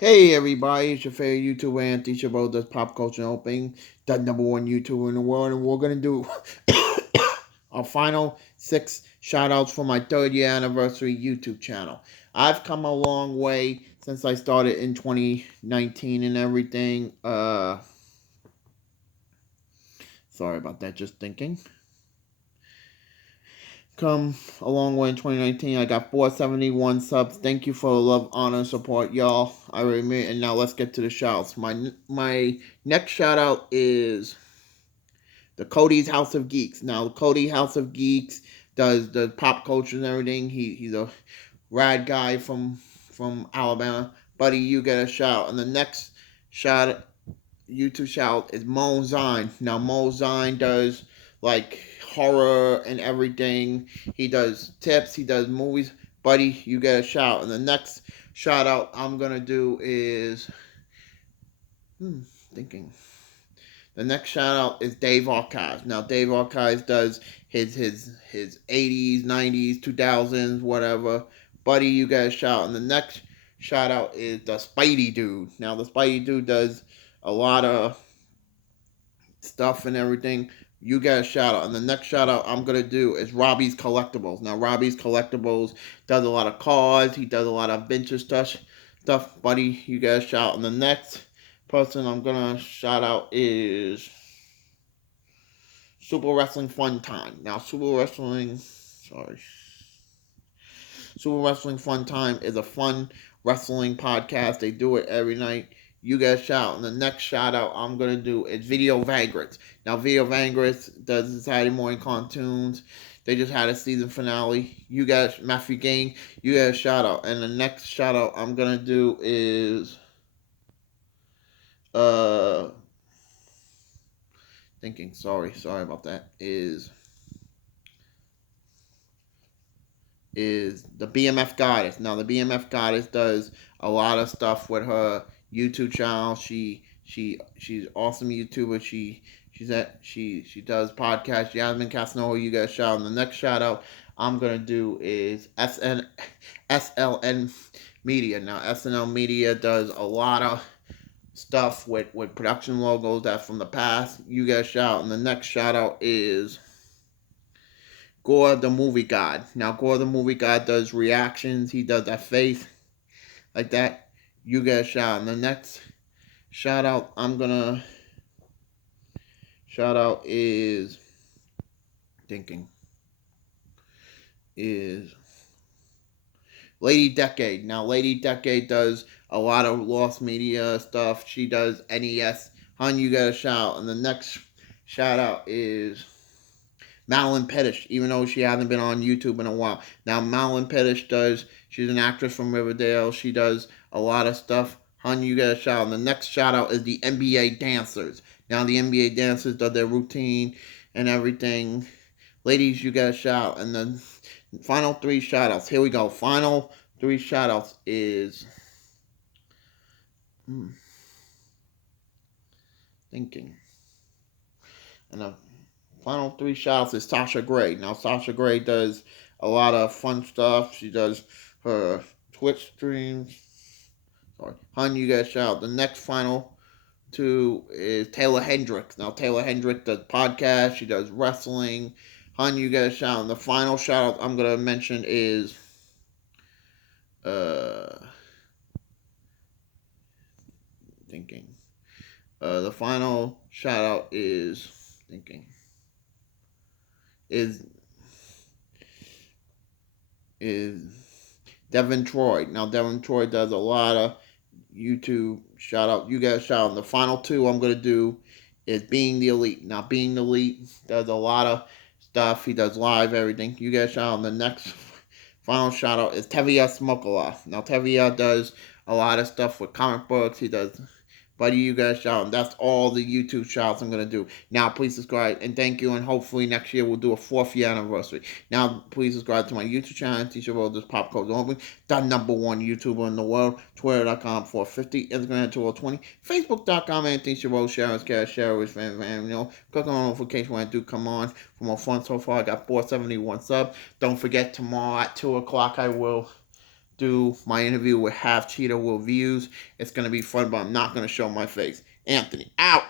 Hey everybody, it's your favorite YouTuber and teacher about this pop culture opening, the number one YouTuber in the world, and we're gonna do our final 6 shoutouts for my 3rd year anniversary YouTube channel. I've come a long way since I started in 2019 and everything. Sorry about that, just thinking. Come a long way in 2019. I got 471 subs. Thank you for the love, honor, and support, y'all. I really and now let's get to the shouts. My next shout out is the Cody's House of Geeks. Now, Cody House of Geeks does the pop culture and everything. He's a rad guy from Alabama. Buddy, you get a shout. And the next shout YouTube shout is Mo Zine. Now Mo Zine does like horror and everything. He does tips, he does movies. Buddy, you get a shout. And the next shout out I'm gonna do is thinking. The next shout out is Dave Archives. Now Dave Archives does his 80s, 90s, 2000s, whatever. Buddy, you get a shout. And the next shout out is the Spidey Dude. Now the Spidey Dude does a lot of stuff and everything. You get a shout out. And the next shout out I'm gonna do is Robbie's Collectibles. Now Robbie's Collectibles does a lot of cars. He does a lot of vintage stuff. Buddy, you get a shout. And the next person I'm gonna shout out is Super Wrestling Fun Time. Now Super Wrestling Fun Time is a fun wrestling podcast. They do it every night. You get a shout. And the next shout out I'm going to do is Video Vagrants. Now, Video Vagrants does the Saturday morning cartoons. They just had a season finale. You guys, Matthew Gang, you get a shout out. And the next shout out I'm going to do is, uh, sorry about that, is the BMF Goddess. Now the BMF Goddess does a lot of stuff with her YouTube channel. She's awesome YouTuber. She does podcasts. Yasmin Casanova, you guys shout. And the next shout out I'm gonna do is SLN Media. Now SNL Media does a lot of stuff with production logos that's from the past. You guys shout. And the next shout out is Gore the Movie God. Now, Gore the Movie God does reactions. He does that face like that. You get a shout. And the next shout out I'm gonna shout out is thinking is Lady Decade. Now, Lady Decade does a lot of Lost Media stuff. She does NES. Hun, you get a shout. And the next shout out is Madeline Pettish, even though she hasn't been on YouTube in a while. Now, Madeline Pettish she's an actress from Riverdale. She does a lot of stuff. Hun, you get a shout. And the next shout out is the NBA Dancers. Now, the NBA Dancers do their routine and everything. Ladies, you get a shout. And the final 3 shout outs. Here we go. Final 3 shout outs is. Thinking. And the final 3 shoutouts is Sasha Gray. Now, Sasha Gray does a lot of fun stuff. She does her Twitch streams. Sorry. Hun, you guys shout. The next final 2 is Taylor Hendricks. Now, Taylor Hendricks does podcasts. She does wrestling. Hun, you guys shout. And the final shout out I'm going to mention is thinking. The final shout out is thinking. Is Devin Troy. Now Devin Troy does a lot of YouTube shout out. You guys shout out. And the final 2 I'm gonna do is Being the Elite. Now Being the Elite does a lot of stuff. He does live everything. You guys shout out. And the next final shout out is Tevia Smokala. Now Tevia does a lot of stuff with comic books. He does Buddy, you guys shout. And that's all the YouTube shouts I'm going to do. Now, please subscribe. And thank you. And hopefully next year we'll do a 4th year anniversary. Now, please subscribe to my YouTube channel. Teacher Road, this pop culture only. The number 1 YouTuber in the world. Twitter.com/450. Instagram 2020. Facebook.com and Teacher Road. Share with family. Click on notification when I do come on. For more fun so far, I got 471 subs. Don't forget tomorrow at 2 o'clock I will do my interview with Half Cheetah Will Views. It's going to be fun, but I'm not going to show my face. Anthony, out.